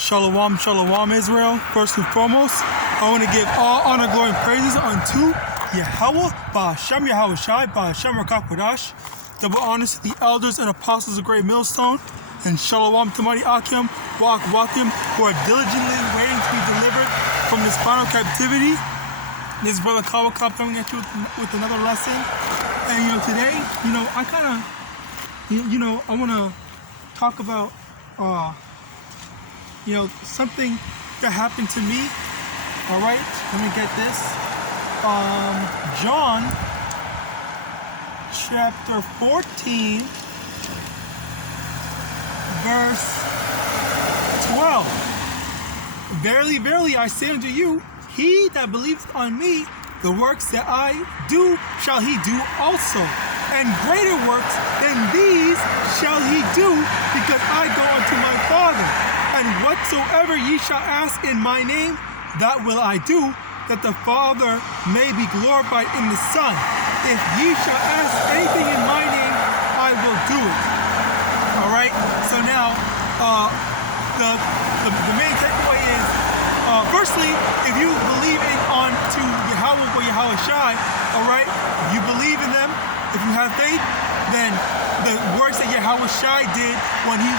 Shalom, shalom, Israel. First and foremost, I want to give all honor, glory, and praises unto YAHAWAH, BAHASHAM, YAHAWASHI, BAHASHAM, RICANS. Double honors to the elders and apostles of Great Millstone, and shalom to mighty AHPARYAM, who are diligently waiting to be delivered from this final captivity. This is Brother Kawa coming at you with another lesson. And today, I kind of, I want to talk about, something that happened to me. All right, let me get this. John chapter 14, verse 12. Verily, verily, I say unto you, he that believeth on me, the works that I do shall he do also. And greater works than these shall he do, because I go unto my Father. And whatsoever ye shall ask in my name, that will I do, that the Father may be glorified in the Son. If ye shall ask anything in my name, I will do it. All right. So now, the main takeaway is, firstly, if you believe on to YAHAWAH or YAHAWASHI, all right, you believe in them. If you have faith, then the works that YAHAWASHI did when he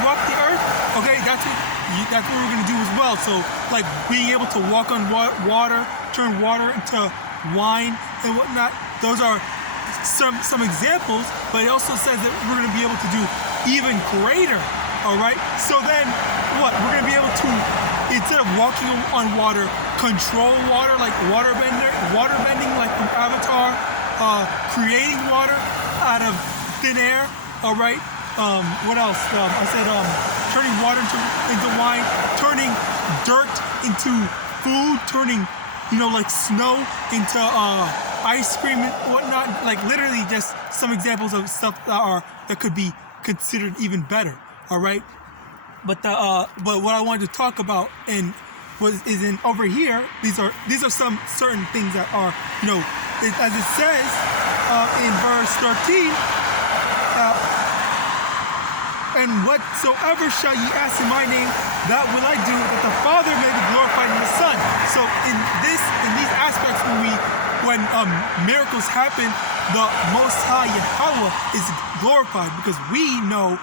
walked the earth, okay, that's what we're gonna do as well. So, like being able to walk on water, turn water into wine and whatnot. Those are some examples, but it also says that we're gonna be able to do even greater. All right. So then, what we're gonna be able to, instead of walking on water, control water, like water bending, like from Avatar. Creating water out of thin air. All right. What else? I said turning water into wine, turning dirt into food, turning like snow into ice cream and whatnot. Like literally just some examples of stuff that could be considered even better. All right. But what I wanted to talk about is in over here. These are some certain things that are as it says in verse 13, and whatsoever shall ye ask in my name, that will I do, that the Father may be glorified in the Son. So in these aspects, when miracles happen, the Most High YAHAWAH is glorified, because we know,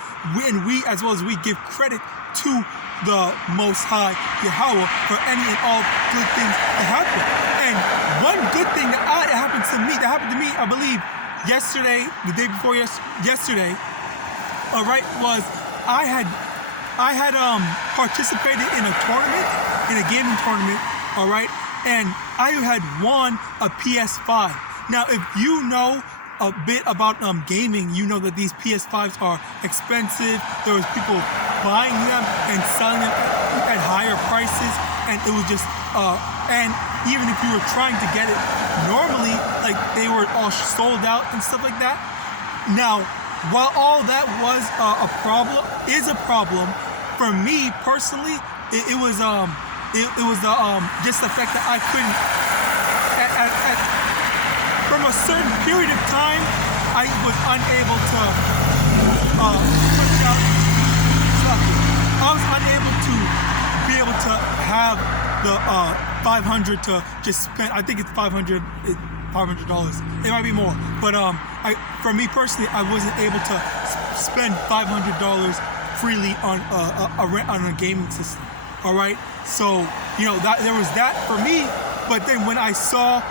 and we as well as we give credit to the Most High YAHAWAH for any and all good things that happen. And one good thing that happened to me, I believe, yesterday, the day before yesterday, all right, was I had participated in a gaming tournament, all right, and I had won a PS5. Now, if you know a bit about gaming, you know that these PS5s are expensive. There was people buying them and selling them at higher prices, and it was just and even if you were trying to get it normally, like they were all sold out and stuff like that. Now, while all that was a problem for me personally, it was just the fact that I couldn't from a certain period of time, I was unable to push out stuff. I was unable to be able to have the $500 to just spend. I think it's $500. It might be more, but for me personally, I wasn't able to spend $500 freely on a gaming system. All right, so that there was that for me. But then when I saw,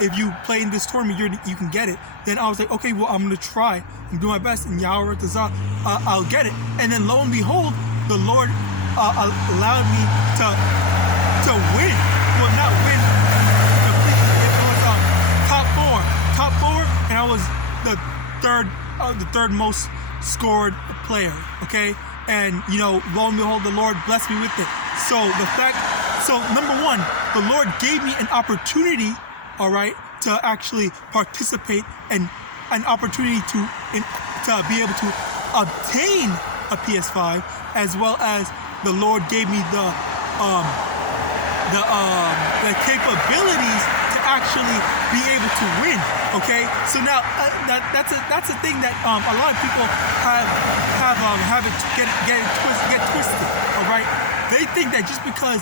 if you play in this tournament, you can get it. Then I was like, okay, well, I'm gonna try and do my best, and YAHAWADAH, I'll get it. And then lo and behold, the Lord allowed me to win. Well, not win completely. It was top four, and I was the third most scored player. Okay, and lo and behold, the Lord blessed me with it. So number one, the Lord gave me an opportunity, all right, to actually participate and an opportunity to be able to obtain a PS5, as well as the Lord gave me the capabilities to actually be able to win. Okay, so now that's a thing that a lot of people have it get twisted. All right, they think that just because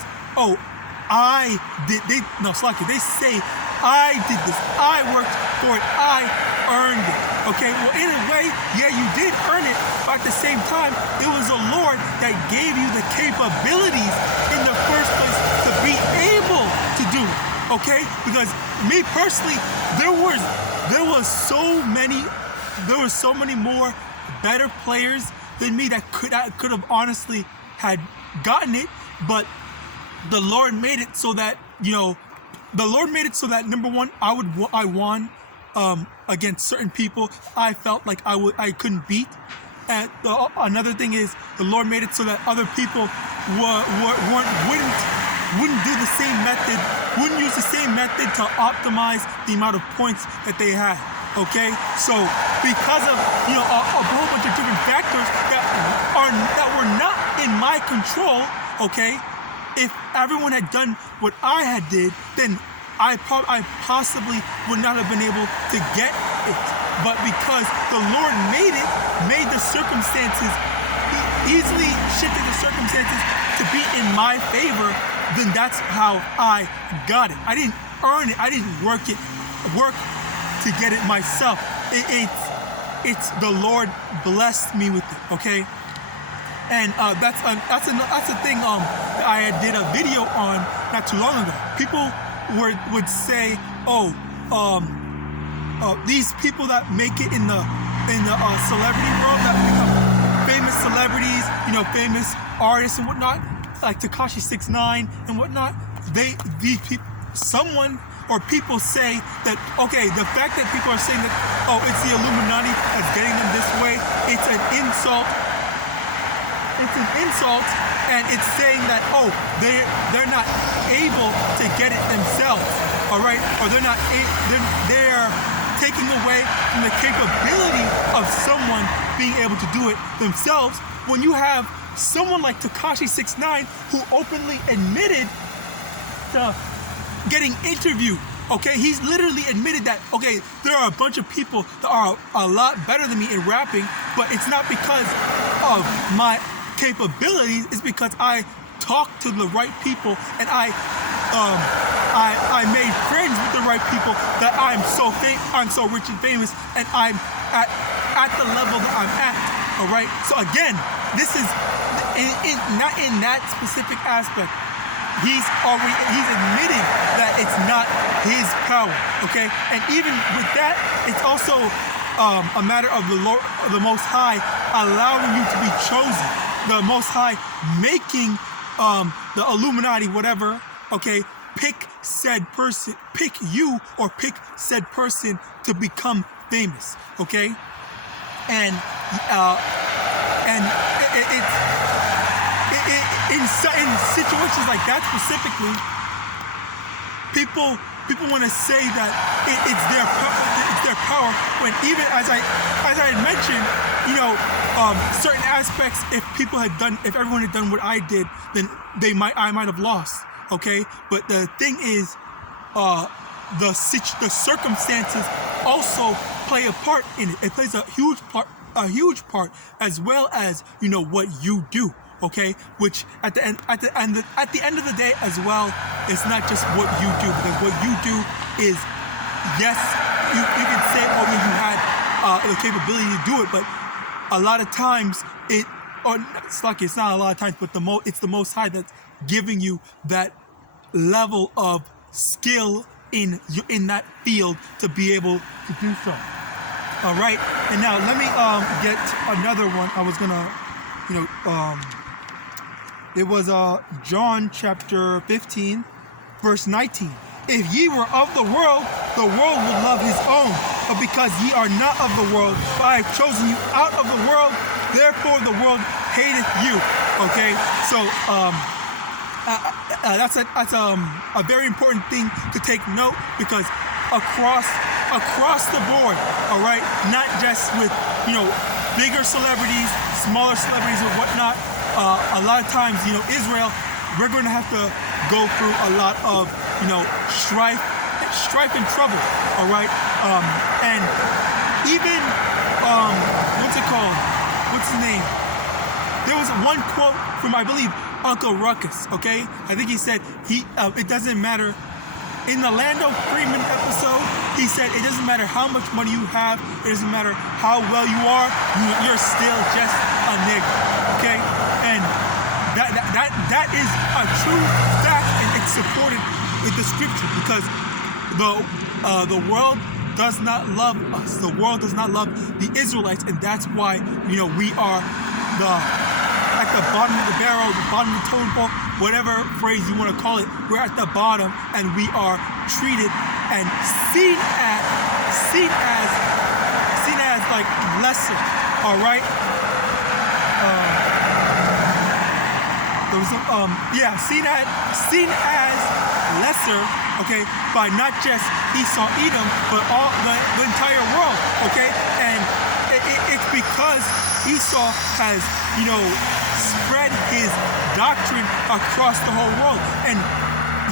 they say I did this, I worked for it, I earned it. Okay, well, in a way, yeah, you did earn it, but at the same time, it was the Lord that gave you the capabilities in the first place to be able to do it. Okay, because me personally, there was so many more better players than me that could have honestly had gotten it, but the Lord made it so that number one, I won against certain people I felt like I couldn't beat, and another thing is the Lord made it so that other people wouldn't do the same method, wouldn't use the same method to optimize the amount of points that they had. Okay, so because of a whole bunch of different factors that were not in my control, okay, if everyone had done what I had did, then I possibly would not have been able to get it. But because the Lord made the circumstances, easily shifted the circumstances to be in my favor, then that's how I got it. I didn't earn it. I didn't work to get it myself. It's the Lord blessed me with it. Okay. And that's a thing that I did a video on not too long ago. People would say, these people that make it in the celebrity world, that become famous celebrities, famous artists and whatnot, like Tekashi 6ix9ine and whatnot. People say that, okay, the fact that people are saying that, it's the Illuminati that's getting them this way, it's an insult. It's an insult, and it's saying that they're not able to get it themselves, all right, or they're taking away from the capability of someone being able to do it themselves. When you have someone like Tekashi 6ix9ine who openly admitted to getting interviewed. Okay, he's literally admitted that, okay, there are a bunch of people that are a lot better than me in rapping, but it's not because of my capabilities, it's because I talked to the right people and I made friends with the right people that I'm so rich and famous, and I'm at the level that I'm at. All right. So again, this is not in that specific aspect. He's admitting that it's not his power. Okay, and even with that, it's also a matter of the Lord, the Most High, allowing you to be chosen. The Most High making the Illuminati, whatever, okay, pick said person, pick you or pick said person to become famous, okay? And in situations like that specifically, people want to say that it's their power, when even as I had mentioned, certain aspects, if everyone had done what I did, then I might have lost. Okay, but the thing is, the circumstances also play a part in it. It plays a huge part, as well as what you do. Okay, which at the end of the day as well, it's not just what you do, because what you do is, yes, you can say, you had the capability to do it, but a lot of times it's not a lot of times, but it's the Most High that's giving you that level of skill in that field to be able to do so. All right, and now let me get another one. I was gonna, it was John chapter 15, verse 19. If ye were of the world would love his own. But because ye are not of the world, but I have chosen you out of the world, therefore the world hateth you. Okay, so that's a very important thing to take note, because across the board, all right, not just with bigger celebrities, smaller celebrities, or whatnot. A lot of times, Israel, we're going to have to go through a lot of strife strife and trouble. All right, and even what's it called? What's his name? There was one quote from, I believe, Uncle Ruckus. Okay, I think he said it doesn't matter. In the Lando Freeman episode, he said it doesn't matter how much money you have, it doesn't matter how well you are, you're still just a nigger. Okay, and that is a true fact, and it's supported with the scripture, because the world does not love us. The world does not love the Israelites, and that's why we are at the bottom of the barrel, the bottom of the totem pole, whatever phrase you want to call it. We're at the bottom, and we are treated and seen as like lesser. All right. Seen as lesser. Okay, by not just Esau, Edom, but all the entire world. Okay, and it's because Esau has spread his doctrine across the whole world, and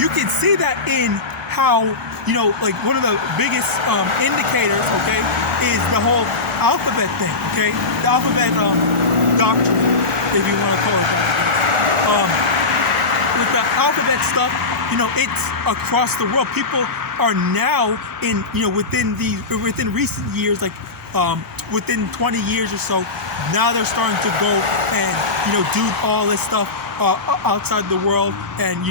you can see that in how like one of the biggest indicators, okay, is the whole alphabet thing. Okay, the alphabet doctrine, if you want to call it that. With the alphabet stuff, it's across the world. People are now within recent years, like within 20 years or so, now they're starting to go and do all this stuff outside the world, and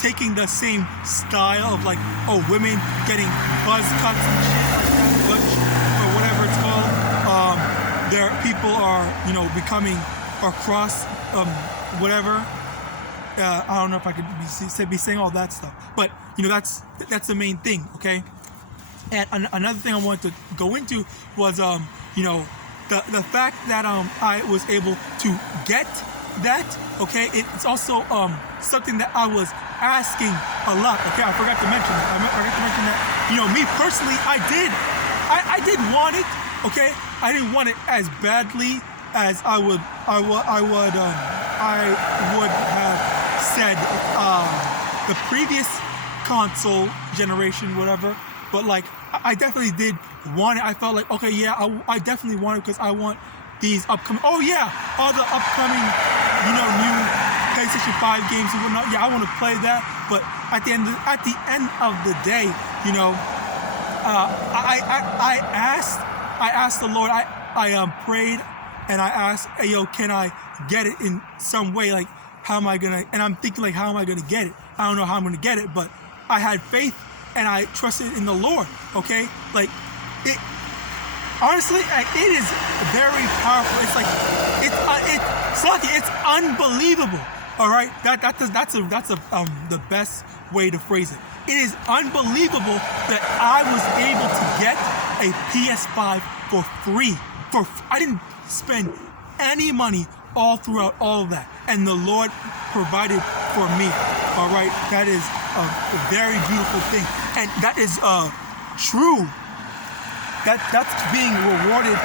taking the same style of like women getting buzz cuts and shit like that, butch or whatever it's called. There people are becoming across whatever. I don't know if I could be saying all that stuff, but that's the main thing. Okay. And another thing I wanted to go into was the fact that I was able to get that. Okay, it's also something that I was asking a lot. Okay, I forgot to mention that. Me personally, I did want it. Okay, I didn't want it as badly as I would have said the previous console generation, whatever. But like, I definitely did want it. I felt like, okay, yeah, I definitely want it, because I want these upcoming, all the upcoming, new PlayStation 5 games and whatnot. Yeah, I want to play that. But at the end of the day, I asked the Lord. I prayed, and I asked, hey, yo, can I get it in some way? Like, how am I gonna? And I'm thinking, like, how am I gonna get it? I don't know how I'm gonna get it, but I had faith. And I trusted in the Lord, okay? Like, it honestly, it is very powerful. It's like, it's unbelievable. All right, that's the best way to phrase it. It is unbelievable that I was able to get a PS5 for free. I didn't spend any money all throughout all of that, and the Lord provided for me. All right, that is a very beautiful thing, and that is true. That's being rewarded.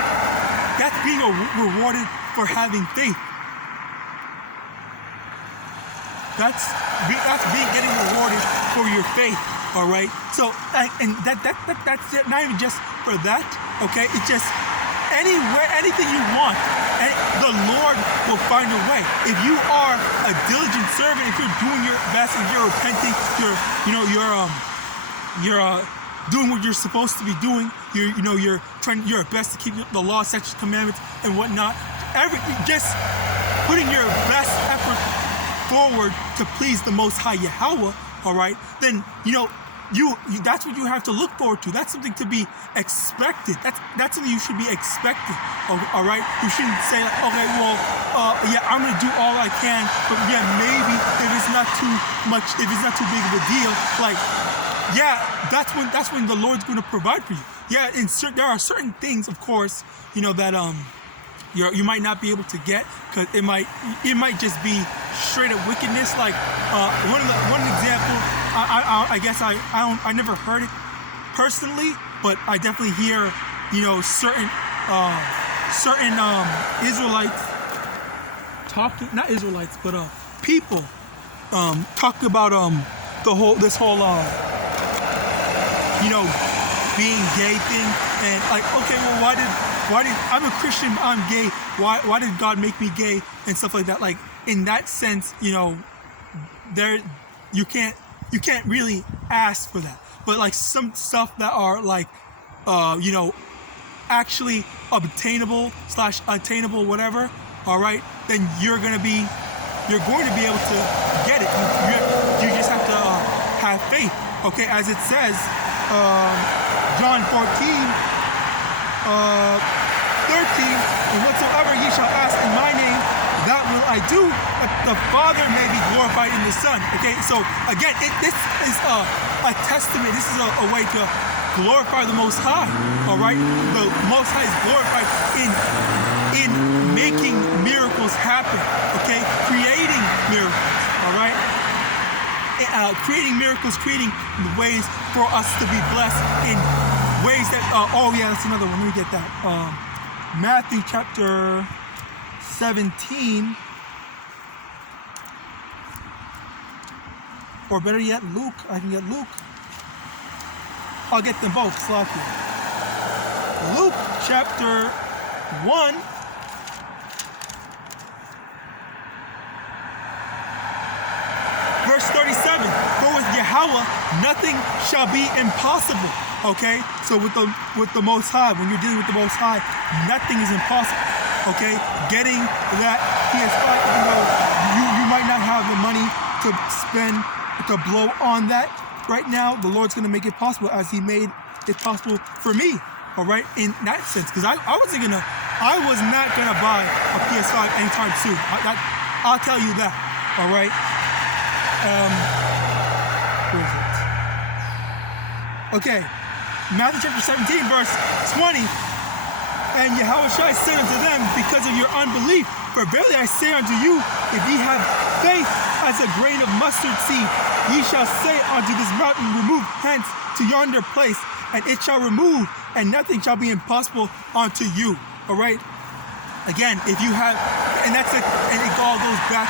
That's being rewarded for having faith. That's getting rewarded for your faith. All right. So and that's not even just for that. Okay, it's just anything you want, and the Lord will find a way. If you are a diligent servant, if you're doing your best, and you're repenting, you're doing what you're supposed to be doing, you're trying your best to keep the law, statutes, commandments, and whatnot. Just putting your best effort forward to please the Most High Yahawah. All right, then that's what you have to look forward to. That's something to be expected. That's something you should be expecting. All right, you shouldn't say like, okay, well, yeah, I'm gonna do all I can, but yeah, maybe if it's not too much, if it's not too big of a deal, like, yeah, that's when the Lord's gonna provide for you. Yeah, there are certain things, of course, that you might not be able to get, because it might just be straight up wickedness. Like one example, I guess I never heard it personally, but I definitely hear certain Israelites talking, not Israelites, but people talk about this whole being gay thing, and like, okay, well, why did I'm a Christian, I'm gay, why did God make me gay and stuff like that? Like, in that sense, there you can't really ask for that. But like some stuff that are like actually obtainable / attainable, whatever, all right, then you're going to be able to get it. You just have to have faith, okay? As it says, John 14:13, and whatsoever ye shall ask in my name, that will I do, that the Father may be glorified in the Son. Okay, so again, this is a testament. This is a way to glorify the Most High. All right, the Most High is glorified in making miracles happen. Okay, creating miracles. All right, creating miracles, creating ways for us to be blessed in ways that. Oh yeah, that's another one. Let me get that. Matthew chapter 17, or better yet, Luke. I can get Luke. I'll get them both. Sloppy. Luke chapter 1, verse 37. For with Yahawah nothing shall be impossible. Okay, so with the Most High, when you're dealing with the Most High, nothing is impossible. Okay, getting that PS5, even though you might not have the money to spend to blow on that right now, the Lord's going to make it possible, as He made it possible for me. All right, in that sense, because I was not gonna buy a PS5 anytime soon. I'll tell you that. All right. Where is it? Okay, Matthew chapter 17, verse 20. And YAHAWASHI said unto them, because of your unbelief, for verily I say unto you, if ye have faith as a grain of mustard seed, ye shall say unto this mountain, remove hence to yonder place, and it shall remove, and nothing shall be impossible unto you. All right. Again, if you have, and that's it, and it all goes back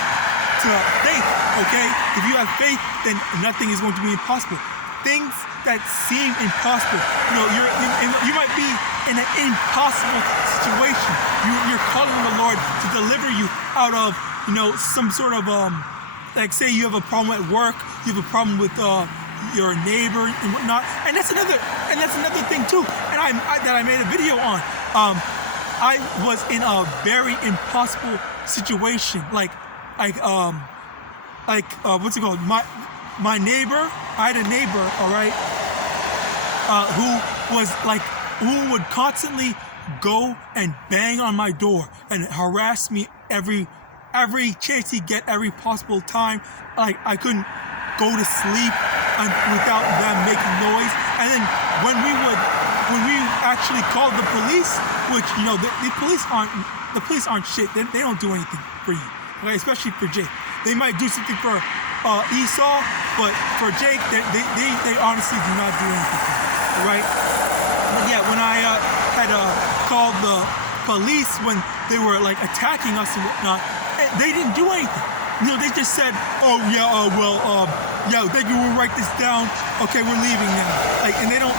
to faith. Okay. If you have faith, then nothing is going to be impossible. Things that seem impossible, you might be in an impossible situation. You're calling on the Lord to deliver you out of, some sort of, like, say you have a problem at work, you have a problem with your neighbor and whatnot, and that's another thing too. And I made a video on. I was in a very impossible situation, what's it called? My neighbor, I had a neighbor, all right, who would constantly go and bang on my door and harass me every chance he get, every possible time. Like, I couldn't go to sleep without them making noise. And then when we actually called the police, which the police aren't shit. They don't do anything for you, okay? Especially for Jake. They might do something for Esau, but for Jake, they honestly do not do anything for him, right? But yeah, when I had called the police when they were like attacking us and whatnot, they didn't do anything. They just said, "Oh yeah, thank you. We'll write this down. Okay, we're leaving now." Like, and they don't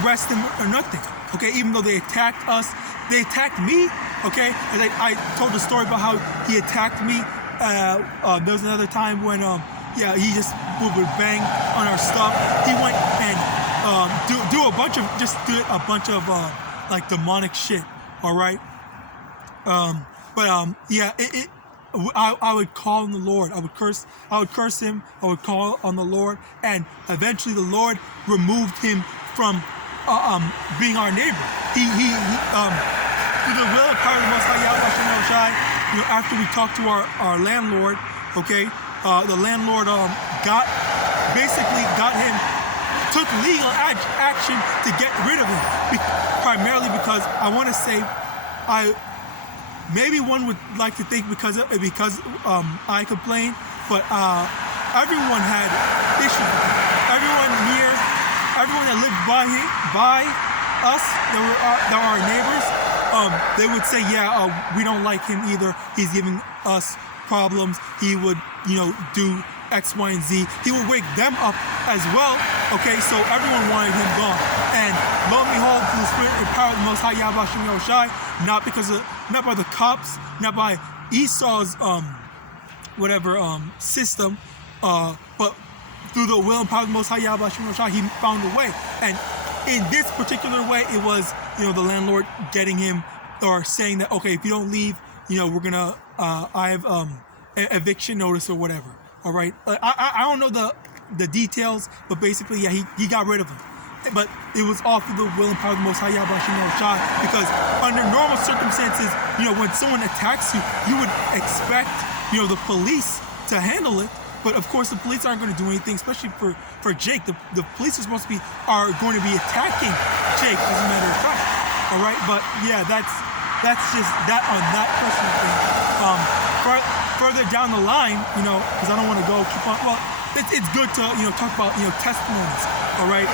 arrest them or nothing. Okay, even though they attacked us, they attacked me. Okay, and I told the story about how he attacked me. There was another time when he just would bang on our stuff. He went and do a bunch of like demonic shit. All right. I would call on the Lord. I would curse him. I would call on the Lord, and eventually the Lord removed him from being our neighbor. He through the will and power of the Most High YAHAWAH, after we talked to our landlord, okay, the landlord took legal action to get rid of him, primarily because I want to say, maybe one would like to think because I complained, but everyone had issues. Everyone that lived by us, that were our neighbors, they would say, yeah, we don't like him either. He's giving us problems. He would, do X, Y, and Z. He would wake them up as well. Okay, so everyone wanted him gone. And lo and behold, through the Spirit and power of the Most High Yahweh Shai, not by the cops, not by Esau's system, but through the will and power of the Most High Yahweh Shai, he found a way. And in this particular way, it was, the landlord getting him, or saying that, okay, if you don't leave, we're gonna, I have eviction notice or whatever. All right, I don't know the details, but basically, yeah, he got rid of him. But it was all through the will and power of the Most High Yahweh Shai, because under normal circumstances, when someone attacks you, you would expect, the police to handle it. But of course, the police aren't going to do anything, especially for Jake. The police are going to be attacking Jake, as a matter of fact. All right, but yeah, that's just that on that personal thing. Further down the line, because I don't want to keep on. Well, it's good to talk about testimonies. All right,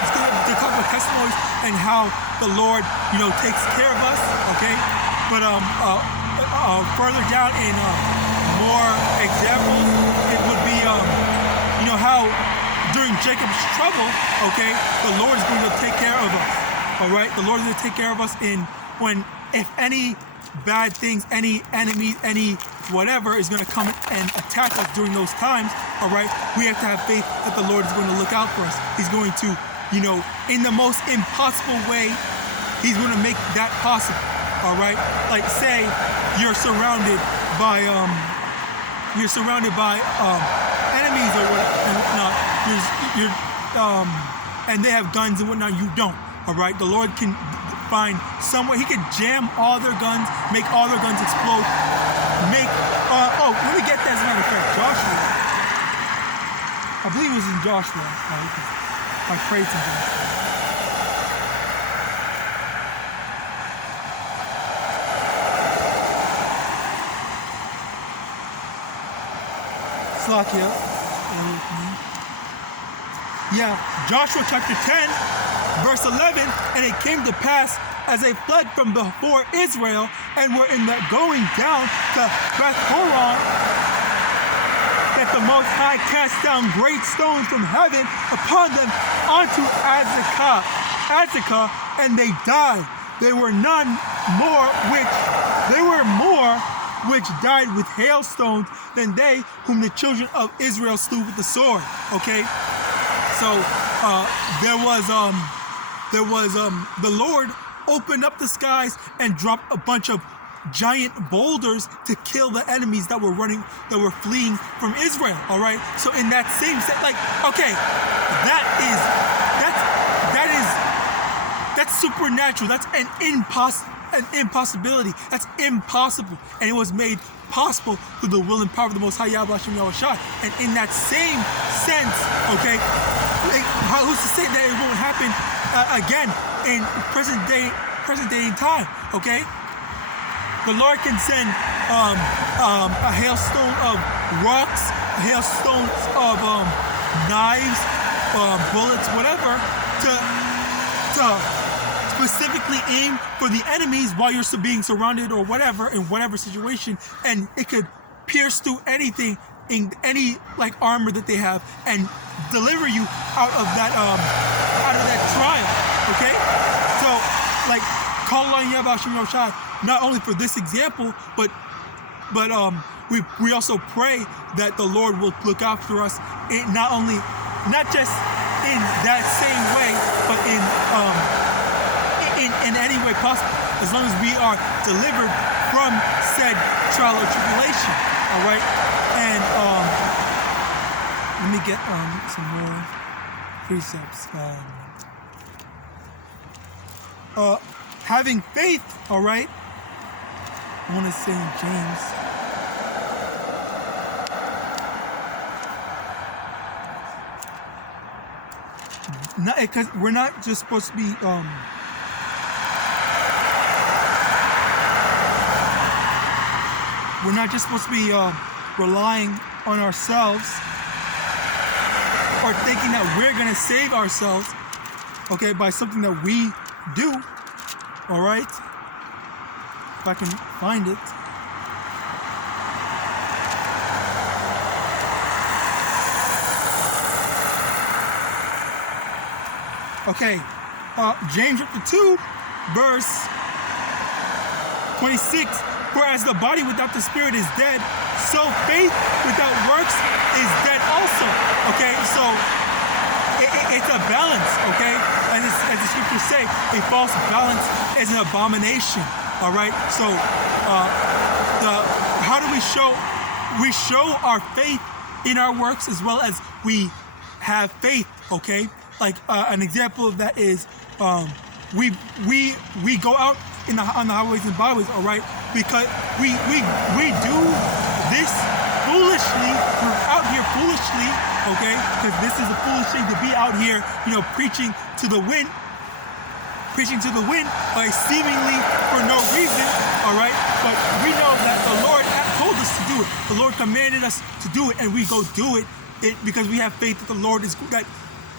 it's good to talk about testimonies and how the Lord takes care of us. Okay, but further down in more examples, it would be how during Jacob's trouble, okay, the Lord is going to take care of us. All right, the Lord is going to take care of us if any bad things, any enemies, any whatever is going to come and attack us during those times. All right, we have to have faith that the Lord is going to look out for us. He's going to, in the most impossible way, He's going to make that possible. All right, like say you're surrounded by enemies or whatnot. And they have guns and whatnot. You don't. All right, the Lord can find somewhere. He can jam all their guns, make all their guns explode. Let me get that as a matter of fact. Joshua. I believe it was in Joshua. I prayed to Joshua. Slakia. Yeah, Joshua chapter 10, verse 11, and it came to pass as they fled from before Israel and were in the going down to Beth Horon, that the Most High cast down great stones from heaven upon them onto Azekah, and they died. There were more which died with hailstones than they whom the children of Israel slew with the sword. Okay, so there was the Lord opened up the skies and dropped a bunch of giant boulders to kill the enemies that were fleeing from Israel. All right, so in that same set, that's supernatural. That's an impossibility. That's impossible, and it was made possible through the will and power of the Most High Yahweh Shai. And in that same sense, okay, who's to say that it won't happen again in present day in time? Okay, the Lord can send a hailstone of rocks, a hailstone of knives, bullets, whatever, to specifically aim for the enemies while you're being surrounded or whatever, in whatever situation, and it could pierce through anything, in any armor that they have, and deliver you out of that trial. Okay, so call on Yahweh Shai not only for this example, but we also pray that the Lord will look after us, not just in that same way, but in any way possible, as long as we are delivered from said trial or tribulation. All right, and let me get some more precepts. Having faith. All right, I want to say in James. Because we're not just supposed to be relying on ourselves or thinking that we're going to save ourselves, okay, by something that we do. All right, if I can find it. Okay, James chapter 2, verse 26. For as the body without the spirit is dead, so faith without works is dead also. Okay, so it's a balance. Okay, and as the scriptures say, a false balance is an abomination. All right, so how do we show? We show our faith in our works as well as we have faith. Okay. Like an example of that is we go out on the highways and byways, all right? Because we do this foolishly. We're out here foolishly, okay? Because this is a foolish thing to be out here, preaching to the wind by seemingly for no reason, all right? But we know that the Lord told us to do it. The Lord commanded us to do it, and we go do it because we have faith that the Lord is that.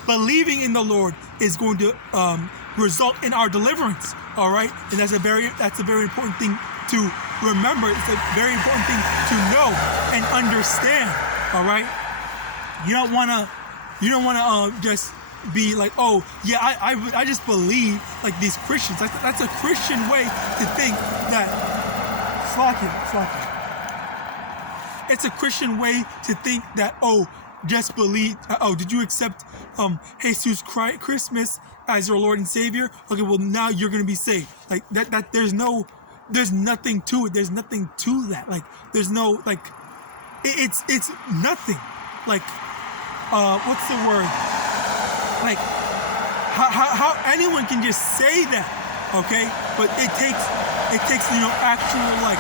Believing in the Lord is going to result in our deliverance. All right, and that's a very important thing to remember. It's a very important thing to know and understand. All right, you don't wanna just be like, oh yeah, I just believe like these Christians. That's a Christian way to think that. Slacking. It's a Christian way to think that, oh, just believe. Did you accept Jesus Christmas as your Lord and Savior? Okay, well now you're gonna be saved. Like that. There's nothing to it. There's nothing to that. Like there's no like. It's nothing. Like what's the word? Like how anyone can just say that? Okay, but it takes actual like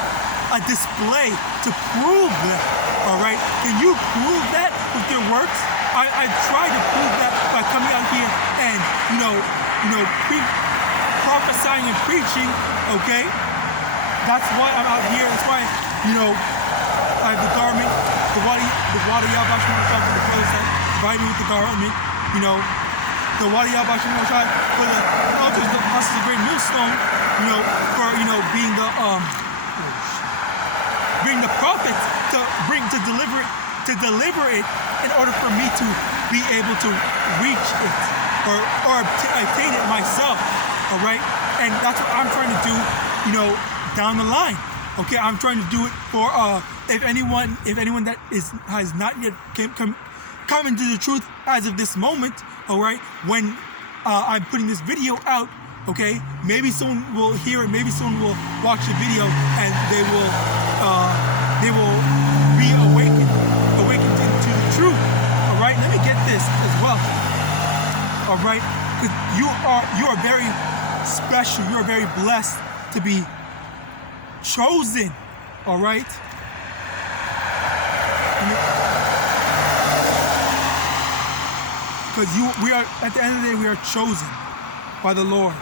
a display to prove that. All right, can you prove that with your works? I've tried to prove that by coming out here and prophesying and preaching. Okay, that's why I'm out here. That's why I have the garment, the YAHAWAH and His, for the brothers that provide me with the garment. The YAHAWAH and His for the altars, the apostles, the great millstone. For being the bring the prophets to deliver it in order for me to be able to reach it or attain it myself. All right, and that's what I'm trying to do. Down the line. Okay, I'm trying to do it for if anyone that has not yet come into the truth as of this moment. All right, when I'm putting this video out. Okay, maybe someone will hear it, maybe someone will watch the video and they will be awakened into the truth. All right, let me get this as well. All right, because you are very special, you are very blessed to be chosen. All right. Because we are, at the end of the day, we are chosen by the Lord.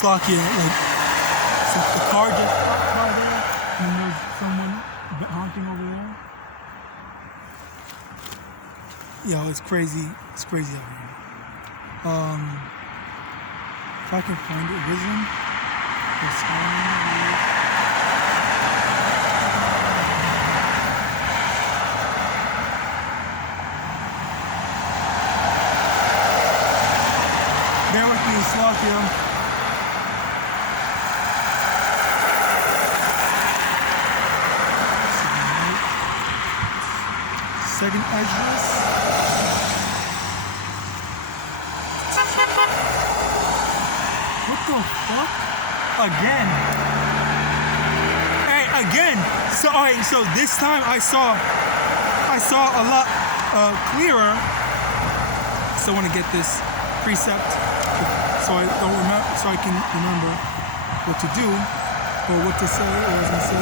Slocky, like, so the car just stopped by there, and there's someone honking over there. Yo, it's crazy. It's crazy out here. If I can find it, wisdom. Bear with me, Slocky. Second address. What the fuck? Again. Hey, again. So alright, so this time I saw a lot clearer. So I want to get this precept so I can remember. what to do or what to say or what to say.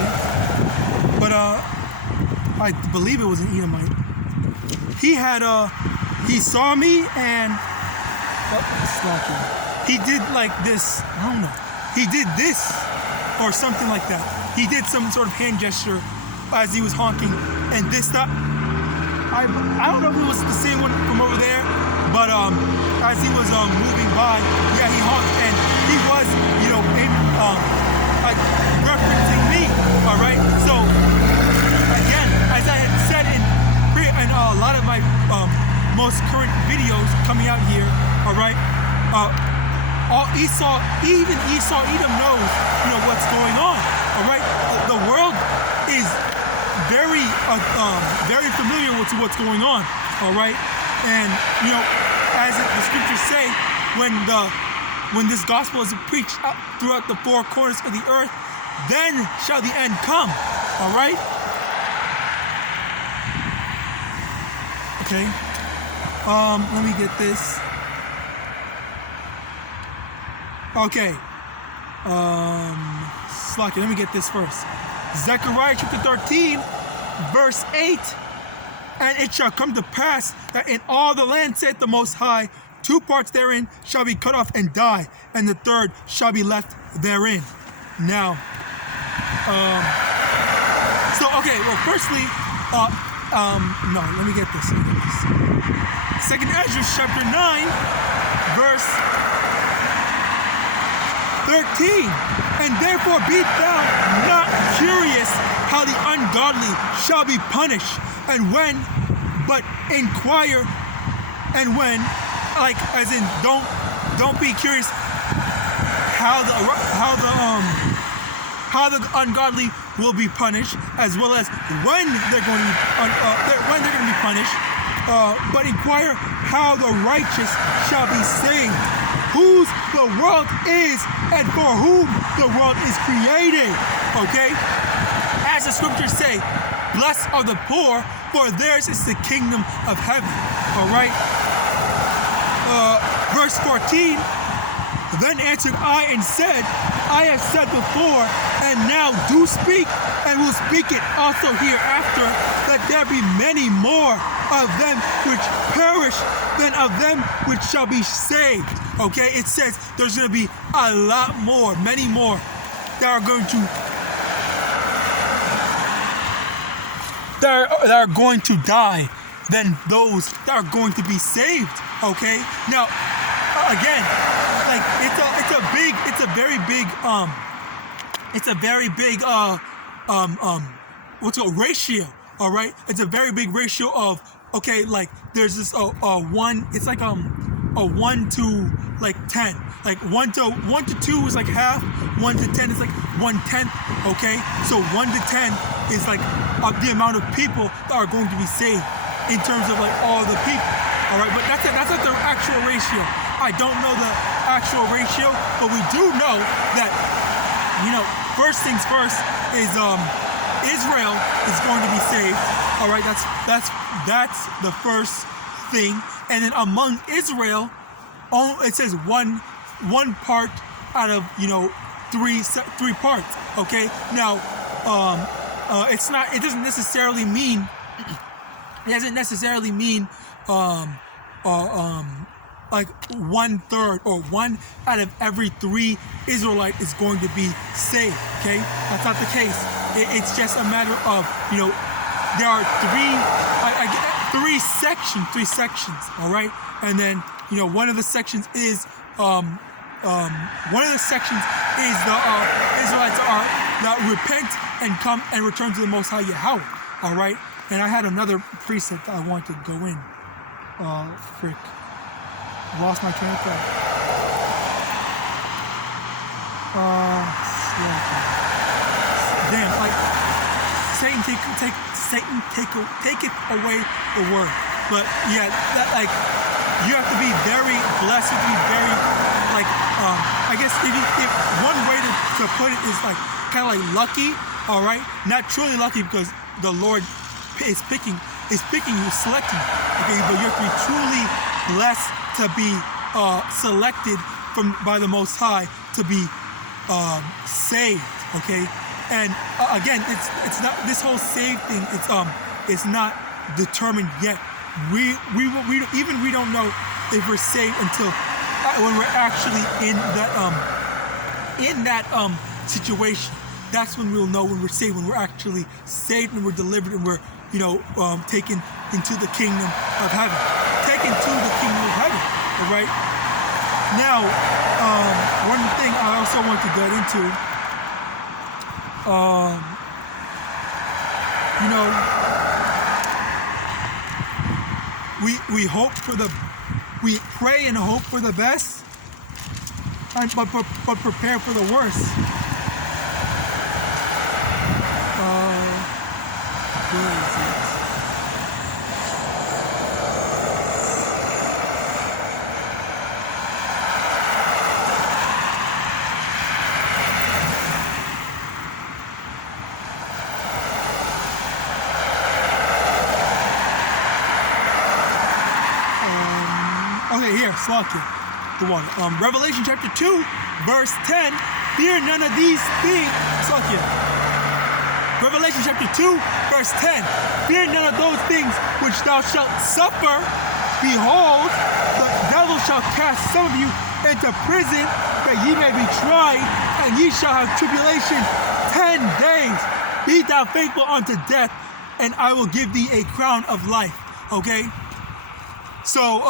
But I believe it was an Edomite. He saw me and he did like this. I don't know. He did this or something like that. He did some sort of hand gesture as he was honking, and this stuff. I don't know if it was the same one from over there, but as he was moving by, yeah, he honked, and he was, like referencing me. All right. So again, as I had said in a lot of my most current videos coming out here, all right. Even Edom knows, what's going on. All right. The world is very familiar with what's going on. All right. And as the scriptures say, when this gospel is preached out throughout the four corners of the earth, then shall the end come. All right. Okay. Let me get this. Okay. Slacky, let me get this first. Zechariah chapter 13, verse 8. And it shall come to pass that in all the land, saith the Most High, 2 parts therein shall be cut off and die, and the third shall be left therein. Now, firstly, no, let me get this. Second Ezra chapter 9, verse 13. And therefore be thou not curious how the ungodly shall be punished, and when, but inquire, and when, like as in don't be curious how the ungodly will be punished, as well as when they're going to be punished, but inquire how the righteous shall be saved, whose the world is and for whom the world is created. Okay? As the scriptures say, blessed are the poor, for theirs is the kingdom of heaven. All right? Verse 14, then answered I and said, I have said before, and now do speak, and will speak it also hereafter, that there be many more of them which perish than of them which shall be saved. Okay, it says there's going to be a lot more, many more that are going to die than those that are going to be saved. Okay, now again, like it's a very big what's it called, ratio. All right, it's a very big ratio of, okay, like there's this one, it's like a 1 to like 10, like 1 to 2 is like half, 1 to 10 is like 1/10. Okay, so 1 to 10 is like the amount of people that are going to be saved in terms of like all the people. All right, but that's not the actual ratio. I don't know the actual ratio, but we do know that, first things first is Israel is going to be saved. All right, that's the first thing. And then among Israel, it says one part out of three parts. Okay, now it doesn't necessarily mean like 1/3 or 1 out of every 3 Israelite is going to be saved. Okay, that's not the case. It's just a matter of, there are three sections. All right, and then one of the sections is the Israelites are that repent and come and return to the Most High Yahweh. All right, and I had another precept that I want to go in. Lost my train of thought. Damn, like Satan taketh away the word. But yeah, that, like, you have to be very blessed, to be very, like, I guess if one way to put it is like kind of like lucky. All right, not truly lucky, because the Lord is picking you, selecting. Okay, but you have to be truly blessed to be selected by the Most High to be saved. Okay, and again, it's not this whole saved thing. It's not determined yet. We don't know if we're saved until when we're actually in that situation. That's when we'll know when we're saved, when we're actually saved and we're delivered and we're taken into the kingdom of heaven. Taken to the kingdom of heaven. All right. Now, one thing I also want to get into, we pray and hope for the best, but prepare for the worst. Where is it? Okay, here, Slakia, the one. Revelation chapter 2, verse 10. Fear none of these things. Slakia. Revelation chapter 2, verse 10. Fear none of those things which thou shalt suffer. Behold, the devil shall cast some of you into prison, that ye may be tried, and ye shall have tribulation 10 days. Be thou faithful unto death, and I will give thee a crown of life. Okay? So,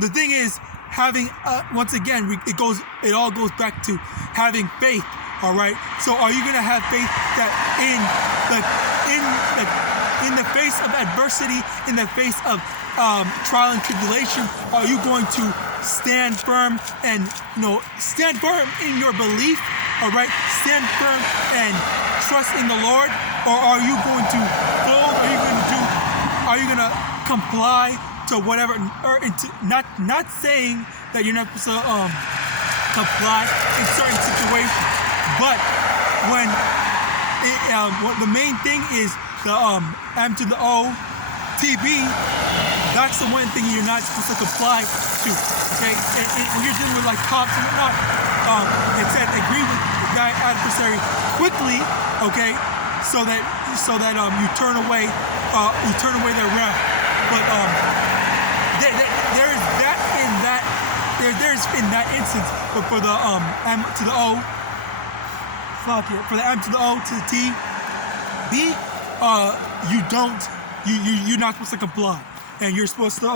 the thing is, having, once again, it all goes back to having faith. All right. So, are you going to have faith that in the face of adversity, in the face of trial and tribulation, are you going to stand firm and stand firm in your belief? All right. Stand firm and trust in the Lord, or are you going to fold? Are you going to comply to whatever? Or not saying that you're not supposed to comply in certain situations. But when the main thing is the M to the O, TB, that's the one thing you're not supposed to comply to. Okay, and when you're dealing with like cops and whatnot, it said agree with that adversary quickly. Okay, so that you turn away their wrath. But there is that in that there's in that instance, but for the M to the O. For the M to the O to the T, B, you're not supposed to comply, and you're supposed to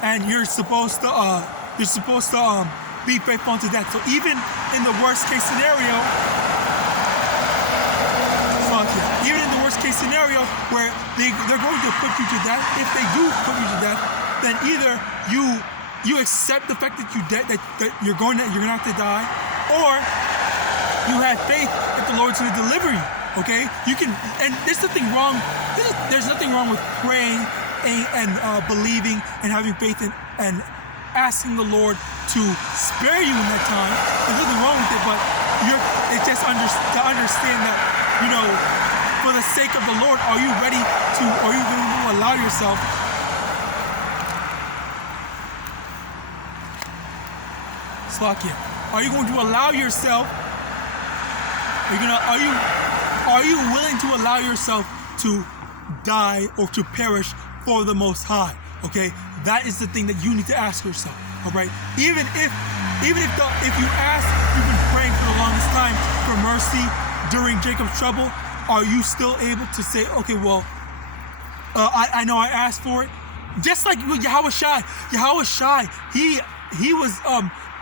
and you're supposed to be faithful unto death. So even in the worst case scenario, where they're going to put you to death, if they do put you to death, then either you accept the fact that you're going to have to die, or you have faith that the Lord's going to deliver you. Okay, you can, and there's nothing wrong. There's nothing wrong with praying and believing and having faith and asking the Lord to spare you in that time. There's nothing wrong with it, but it's just to understand that for the sake of the Lord, are you going to allow yourself? Are you going to allow yourself? Are you willing to allow yourself to die or to perish for the Most High? Okay, that is the thing that you need to ask yourself. All right, even if you've been praying for the longest time for mercy during Jacob's trouble, are you still able to say, okay, well, I know I asked for it, just like with YAHAWASHI, he was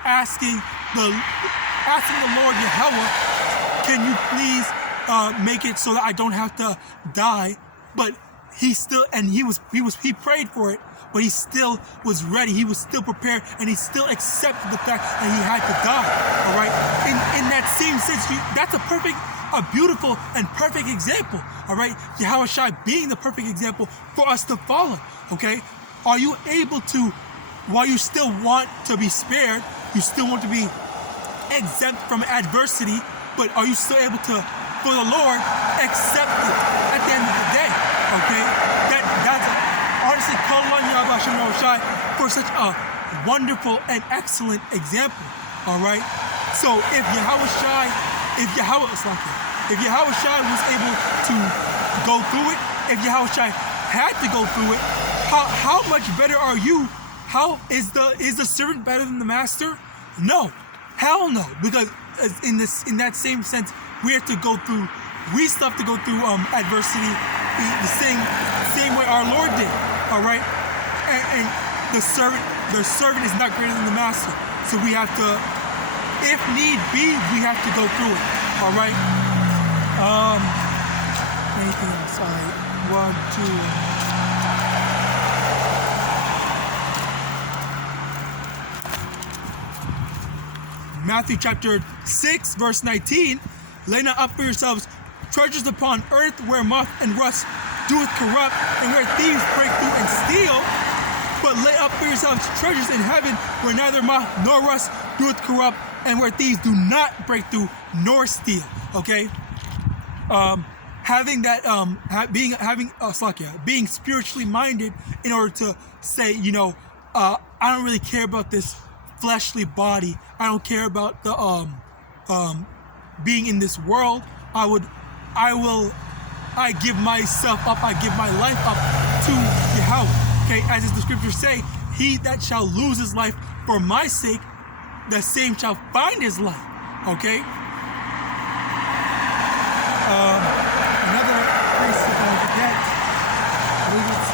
asking the Lord Yahweh, can you please make it so that I don't have to die? But he prayed for it, but he still was ready. He was still prepared, and he still accepted the fact that he had to die. All right. In that same sense, that's a beautiful and perfect example. All right. YAHAWASHI being the perfect example for us to follow. Okay. Are you able to, while you still want to be spared, you still want to be exempt from adversity, but are you still able to, for the Lord, accept it at the end of the day? Okay, that's honestly call on YAHAWAH for such a wonderful and excellent example. All right. So if Yahawashi, if Yahawashi was able to go through it, if Yahawashi had to go through it, how much better are you? How is the servant better than the master? No, hell no. Because in that same sense, we have to go through. We still have to go through adversity the same way our Lord did. All right, and the servant is not greater than the master. So we have to, if need be, we have to go through it. All right. Anything else? All right. 1, 2. Matthew chapter 6, verse 19. Lay not up for yourselves treasures upon earth, where moth and rust doeth corrupt, and where thieves break through and steal. But lay up for yourselves treasures in heaven, where neither moth nor rust doeth corrupt, and where thieves do not break through nor steal. Okay, having that, being spiritually minded, in order to say, I don't really care about this fleshly body. I don't care about the being in this world. I give myself up. I give my life up to Yahweh. Okay, as the scriptures say, he that shall lose his life for my sake, the same shall find his life. Okay. Another place if I forget, I believe it's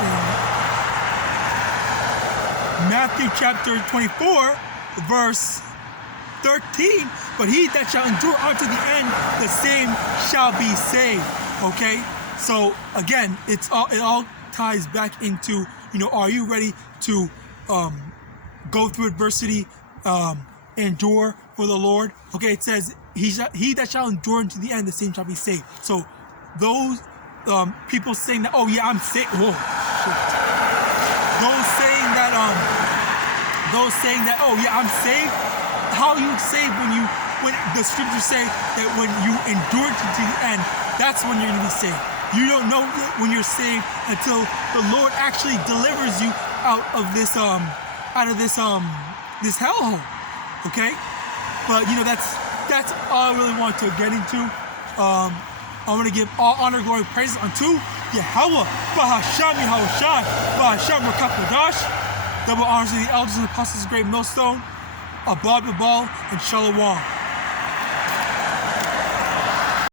in Matthew chapter 24, verse 13. But he that shall endure unto the end, the same shall be saved. Okay. So again, it all ties back into, are you ready to go through adversity, endure for the Lord? Okay, it says he that shall endure unto the end, the same shall be saved. So those people saying that, oh yeah, I'm saved. Whoa, shit. Those saying that, oh yeah, I'm saved. How are you saved when the scriptures say that when you endure to the end, that's when you're gonna be saved. You don't know when you're saved until the Lord actually delivers you out of this this hellhole. Okay, but that's all I really want to get into. I want to give all honor, glory, praises unto Yahawah, Bahasham Yahawashi, Bahasham Rakapadash. Double honors to the elders and apostles of the great millstone, Abad Babal, and Shalom.